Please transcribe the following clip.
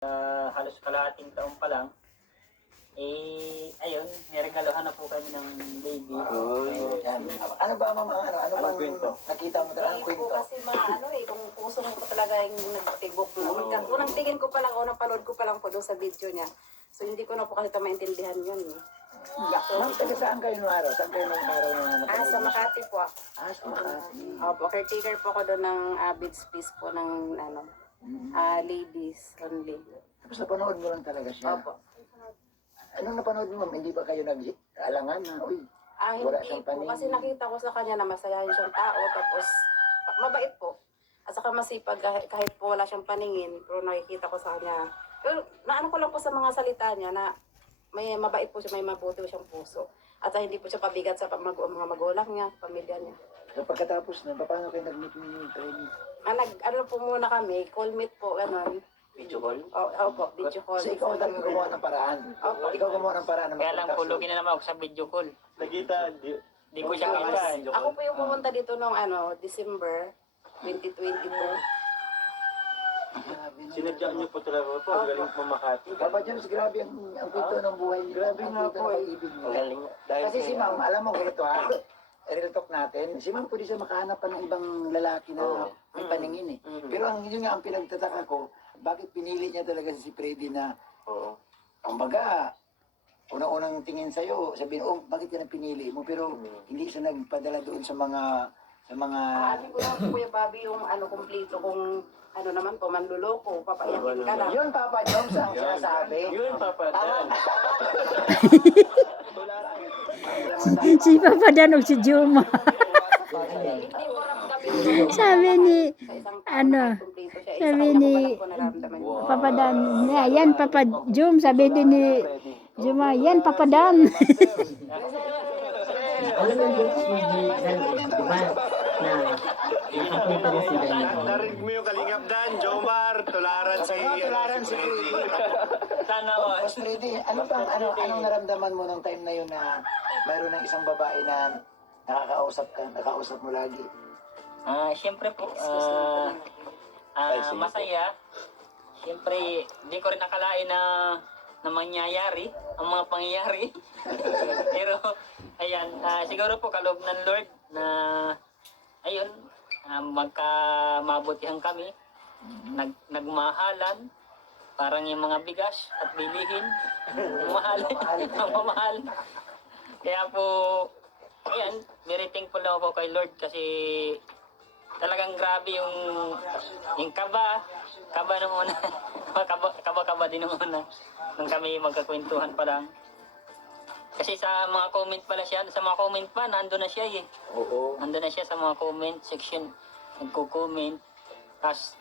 Halos kalahating taon pa lang, ayun, niregalohan na po kami ng baby. Yan. Ano ba mama, ano bang kwento? nakita mo talaga? Anong Hindi po kwento? kasi kung puso ko talaga yung nagtibok na. Unang tingin ko pa lang, unang panood ko pa lang po doon sa video niya. So hindi ko na po kasi maintindihan yun. Ma'am, taga saan kayo nung araw? Saan kayo nung araw na napanood Sa mo siya? Makati po. Sa Makati. Opo, caretaker po ako doon ng Beach Peace po ng ladies only. Tapos napanood mo lang talaga siya. Opo. Anong napanood mo ma'am? Hindi ba kayo nag-alangan na, uy, wala Hindi siyang po, paningin? kasi nakita ko sa kanya na masayahin siyang tao, tapos mabait po. At saka masipag kahit po wala siyang paningin, pero nakikita ko sa kanya. Pero naano ko lang po sa mga salita niya na may mabait po siya, may mabuti po siyang puso. At hindi po siya pabigat sa mga magulang niya, pamilya niya. So pagkatapos na, paano kayo nag-meet ni Freddy? Ano po muna kami, call meet po, gano'n. Video call? Opo, video call. So ikaw talaga gumawa ng paraan. Opo. Ikaw gumawa ng paraan na Kaya lang magkontak po, sa- lugin na naman ako sa video call. Nakita, Di ko siya kita. Ako po yung pumunta dito noong December 2022. Grabe na. sinadya niyo po talaga po. Ang galing po Makati. Papa Jones, grabe ang kwento ng buhay niyo. Grabe Ang nga kwento po ng eh. pag-ibig niyo. Galing. Dahil Kasi si ma'am, alam mo ganito ha, real talk natin, si ma'am pwede siya makahanap pa ng ibang lalaki na Oo. may paningin eh. Pero yun nga ang pinagtataka ko, bakit pinili niya talaga si Freddy na, Oo. kumbaga, unang-unang tingin sa'yo, sabihin, oh, bakit ka na pinili mo? Pero hindi siya nagpadala doon sa mga, Ano ko lang po Kuya Bobby yung kumpleto kung naman po, manluloko, papayakin ka lang. yun Papa Jones ang sinasabi. Yun, Papa Dan. Si Papa Dan o si Juma. Hindi ko ramdamin Sabi ni, sa isang ano, kumpleto siya. Isa sabi kanya po ni pala po nararamdaman niya. Papa Dan, yan Papa Jum, sabi din ni Juma, yan Papa Dan. Alam mo yung si Dan, di ba? Na nakapunta na si Dan. Narinig mo yung Kalingap Dan, Jomar, tularan si... Tularan si Freddy. Sana ako. Mas Freddy, anong naramdaman mo nung time na yun na mayroon ng isang babae na nakausap mo lagi? Siyempre po, masaya. Siyempre, di ko rin nakalain na mangyayari, ang mga pangyayari. Pero, ayan, siguro po kaloob ng Lord na, ayun, magkamabutihan kami, nagmahalan, parang yung mga bigas at bilihin, mamahal. Kaya po, ayan, very thankful lang ako kay Lord kasi talagang grabe yung kaba nung una, kaba din nung una, nung kami magkakwentuhan pa lang. Kasi sa mga comment pala siya, sa mga comment pa, nandun na siya eh. Oo. Nandun na siya sa mga comment section, nagko-comment. Tapos